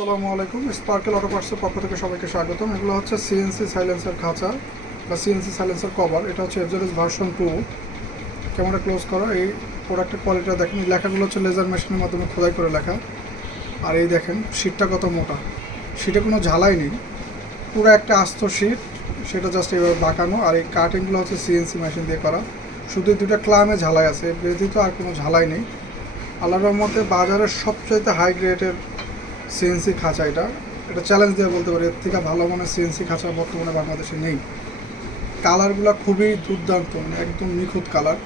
আসসালামু আলাইকুম। Sparkle auto পার্টসের পক্ষ থেকে সবাইকে স্বাগতম। এগুলো হচ্ছে সিএনসি সাইলেন্সার খাঁচা বা সিএনসি সাইলেন্সার কভার এটা হচ্ছে FZS version two camera close করা। এই প্রোডাক্টের কোয়ালিটিটা দেখেন। লেখাগুলো হচ্ছে লেজার মেশিনের মাধ্যমে খোদাই করে লেখা। আর এই দেখেন শীটটা কত মোটা। শীটে কোনো ঝালাই নেই। পুরো একটা আস্ত শীট সেটা জাস্ট এইভাবে বাঁকানো। আর এই কাটিংগুলো হচ্ছে সিএনসি মেশিন দিয়ে করা। শুধু দুটো ক্লামে ঝালাই আছে। ব্যতীত আর কোনো ঝালাই নেই। আল্লাহর মধ্যে বাজারের সবচাইতে হাই গ্রেডের সিএনসি খাঁচা এটা। এটা চ্যালেঞ্জ দিয়ে বলতে পারি, এর থেকে ভালো মানের সিএনসি খাঁচা বর্তমানে বাংলাদেশে নেই। কালারগুলো খুবই দুর্দান্ত মানে একদম নিখুঁত colour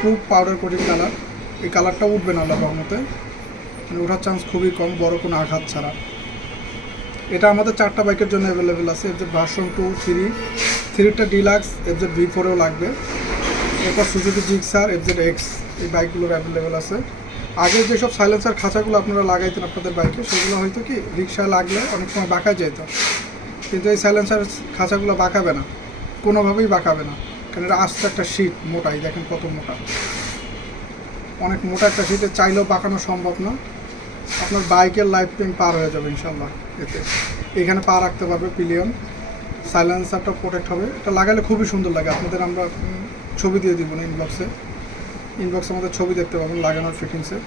proof powder coating colour এই কালারটা উঠবে না আল্লাহ রহমতে। মানে ওঠার চান্স খুবই কম, বড় কোনো আঘাত ছাড়া। এটা আমাদের চারটা বাইকের জন্য অ্যাভেলেবেল আছে এফজেড ভার্সন টু থ্রি থ্রিটা ডিলাক্স এফজেড ভি ফোরেও লাগবে। এরপর সুজুকি জিক্সার এফজেড এক্স এই বাইকগুলোর অ্যাভেলেবেল আছে। আগে যেসব সাইলেন্সার খাঁচাগুলো আপনারা লাগাইতেন আপনাদের বাইকে সেগুলো হয়তো কি রিক্সায় লাগলে অনেক সময় বাঁকা যেত। কিন্তু এই সাইলেন্সার খাঁচাগুলো বাঁকাবে না। কোনোভাবেই বাঁকাবে না। কারণ এটা আস্তে একটা শীট মোটাই, দেখেন কত মোটা। অনেক মোটা একটা শীটে চাইলেও বাঁকানো সম্ভব না। আপনার বাইকের লাইফ টাইম পার হয়ে যাবে ইনশাল্লাহ এতে। এখানে পা রাখতে পারবে পিলিয়ন সাইলেন্সারটা প্রোটেক্ট হবে। এটা লাগালে খুবই সুন্দর লাগে। আপনাদের আমরা ছবি দিয়ে দিব ইনবক্সে ইনবক্সে আমাদের ছবি দেখতে পাবেন, লাগানোর ফিটিংসের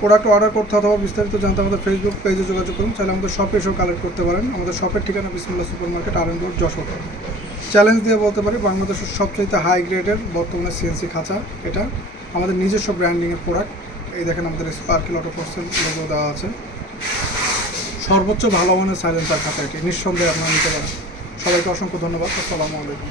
প্রোডাক্ট অর্ডার করতে অথবা বিস্তারিত জানতে আমাদের ফেসবুক পেজে যোগাযোগ করুন, চাইলে আমাদের শপে এসেও কালেক্ট করতে পারেন। আমাদের শপের ঠিকানা বিসমুল্লাহ সুপার মার্কেট আর রোড যশোর। চ্যালেঞ্জ দিয়ে বলতে পারি, বাংলাদেশের সবচাইতে হাই গ্রেডের বর্তমানে সিএনসি খাঁচা এটা। আমাদের নিজস্ব ব্র্যান্ডিংয়ের প্রোডাক্ট এই দেখেন আমাদের স্পার্কেল অটো ফোর্সের লোগো দেওয়া আছে। সর্বোচ্চ ভালো মানের সাইলেন্সার খাঁচা এটি, নিঃসন্দেহে আপনারা নিতে পারেন। সবাইকে অসংখ্য ধন্যবাদ, আসসালামু আলাইকুম।